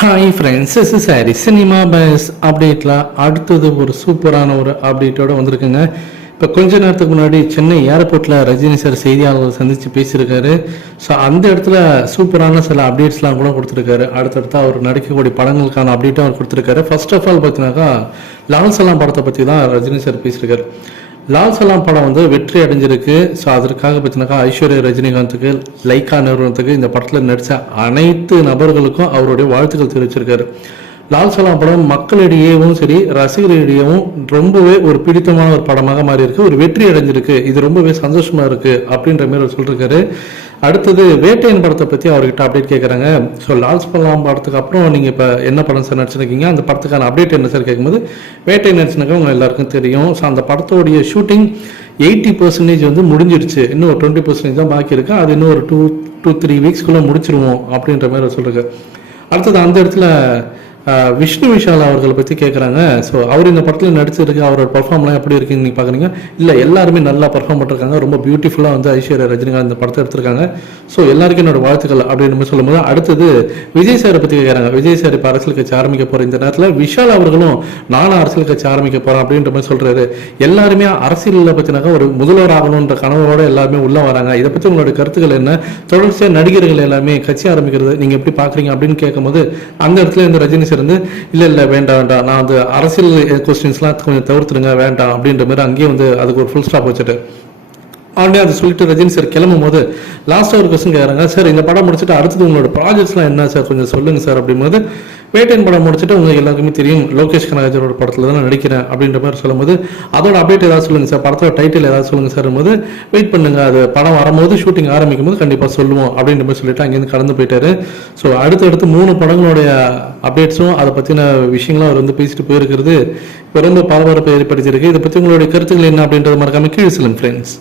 Hi friends is sorry cinema buzz அப்டேட்டில் அடுத்தது ஒரு சூப்பரான ஒரு அப்டேட்டோட வந்திருக்குங்க. இப்போ கொஞ்ச நேரத்துக்கு முன்னாடி சென்னை ஏர்போர்ட்டில் ரஜினி சார் செய்தியாளர்கள் சந்தித்து பேசியிருக்காரு. ஸோ அந்த இடத்துல சூப்பரான சில அப்டேட்ஸ்லாம் கூட கொடுத்துருக்காரு. அடுத்தடுத்து அவர் நடிக்கக்கூடிய படங்களுக்கான அப்டேட்டும் அவர் கொடுத்துருக்காரு. ஃபர்ஸ்ட் ஆஃப் ஆல் பார்த்தீங்கன்னாக்கா லால் சலாம் படத்தை பற்றி தான் ரஜினி சார் பேசியிருக்காரு. லால் சலாம் படம் வந்து வெற்றி அடைஞ்சிருக்கு. ஸோ அதற்காக பார்த்தீங்கன்னாக்கா ஐஸ்வர்யா ரஜினிகாந்துக்கு லைக்கா நிறுவனத்துக்கு இந்த படத்தில் நடித்த அனைத்து நபர்களுக்கும் அவருடைய வாழ்த்துக்கள் தெரிவிச்சிருக்காரு. லால் சலாம் படம் மக்களிடையேவும் சரி ரசிகர்களிடையேவும் ரொம்பவே ஒரு பிடித்தமான ஒரு படமாக மாறி இருக்கு ஒரு வெற்றி அடைஞ்சிருக்கு. இது ரொம்பவே சந்தோஷமா இருக்கு அப்படின்ற மாதிரி அவர் சொல்லியிருக்காரு அடுத்தது வேட்டையன் படத்தை பற்றி அவர்கிட்ட அப்டேட் கேட்குறாங்க ஸோ லால் சலாம் படத்துக்கு அப்புறம் நீங்கள் இப்போ என்ன படம் சார் நடிச்சிருக்கீங்க? அந்த படத்துக்கான அப்டேட் என்ன சார் கேட்கும்போது வேட்டையன் நடிச்சினாக்கா உங்க எல்லாருக்கும் தெரியும். ஸோ அந்த படத்தோடைய ஷூட்டிங் எயிட்டி பர்சன்டேஜ் வந்து முடிஞ்சிருச்சு. இன்னும் ஒரு டுவெண்ட்டி பர்சன்டேஜ் தான் பாக்கி இருக்கு. அது இன்னும் ஒரு டூ டூ த்ரீ வீக்ஸ்க்குள்ளே முடிச்சிருவோம் அப்படின்ற மாதிரி அவர் அடுத்தது அந்த இடத்துல விஷ்ணு விஷால் அவர்களை பற்றி கேட்குறாங்க ஸோ அவர் இந்த படத்தில் நடிச்சிருக்கு. அவரோட பர்ஃபார்ம்லாம் எப்படி இருக்குன்னு நீங்கள் பார்க்குறீங்க இல்லை எல்லாருமே நல்லா பர்ஃபார்ம் பண்ணிருக்காங்க. ரொம்ப பியூட்டிஃபுல்லாக வந்து ஐஸ்வர்யா ரஜினிகாந்த் இந்த படத்தை எடுத்திருக்காங்க. ஸோ எல்லாருக்கும் என்னோட வாழ்த்துக்கள் அப்படின்னு சொல்லும்போது அடுத்தது விஜய் சாரை பற்றி கேட்குறாங்க விஜய் சார் இப்போ அரசியல் கட்சி ஆரம்பிக்க போகிற இந்த நேரத்தில் விஷால் அவர்களும் நானும் அரசியல் கட்சி ஆரம்பிக்க போகிறேன் அப்படின்ற மாதிரி சொல்கிறாரு எல்லாருமே அரசியலில் பற்றினாக்கா ஒரு முதல்வர் ஆகணுன்ற கனவோட எல்லாருமே உள்ளே வராங்க. இதை பற்றி உங்களோட கருத்துக்கள் என்ன? தொடர்ச்சியாக நடிகர்கள் எல்லாமே கட்சி ஆரம்பிக்கிறது நீங்கள் எப்படி பார்க்குறீங்க அப்படின்னு கேட்கும்போது அந்த இடத்துல இந்த ரஜினி சார் இருந்து இல்லை இல்லை வேண்டாம் வேண்டாம் நான் வந்து அரசியல் கொஸ்டின்ஸ்லாம் கொஞ்சம் தவிர்த்துருங்க வேண்டாம் அப்படின்ற மாதிரி அங்கேயே வந்து அதுக்கு ஒரு ஃபுல் ஸ்டாப் வச்சுட்டு உடனே அதை சொல்லிட்டு ரஜினி சார் கிளம்பும் போது லாஸ்ட்டாக ஒரு கொஸ்டின் கேட்குறாங்க சார் இந்த படம் முடிச்சுட்டு அடுத்தது உங்களோட ப்ராஜெக்ட்ஸ்லாம் என்ன சார்? கொஞ்சம் சொல்லுங்கள் சார் அப்படிங்கும்போது வேட்டையன் படம் முடிச்சுட்டு உங்களுக்கு எல்லாருக்குமே தெரியும். லோகேஷ் கனகராஜரோட படத்தில் தான் நான் நடிக்கிறேன் அப்படின்ற மாதிரி சொல்லும்போது அதோட அப்டேட் ஏதாவது சொல்லுங்கள் சார்? படத்தோட டைட்டில் ஏதாவது சொல்லுங்கள் சார் போது வெயிட் பண்ணுங்க. அது படம் வரும்போது ஷூட்டிங் ஆரம்பிக்கும் போது கண்டிப்பாக சொல்லுவோம் அப்படின்ற மாதிரி சொல்லிட்டு அங்கேருந்து கடந்து போயிட்டாரு. ஸோ அடுத்தடுத்து மூணு படங்களுடைய அப்டேட்ஸும் அதை பற்றின விஷயங்களும் அவர் வந்து பேசிட்டு போயிருக்கிறது. இப்போ ரொம்ப பரபரப்பை ஏற்படுத்தியிருக்கு. இதை பற்றி உங்களுடைய கருத்துக்கள் என்ன அப்படின்றத மறக்காமல் கீழே சொல்லுங்க ஃப்ரெண்ட்ஸ்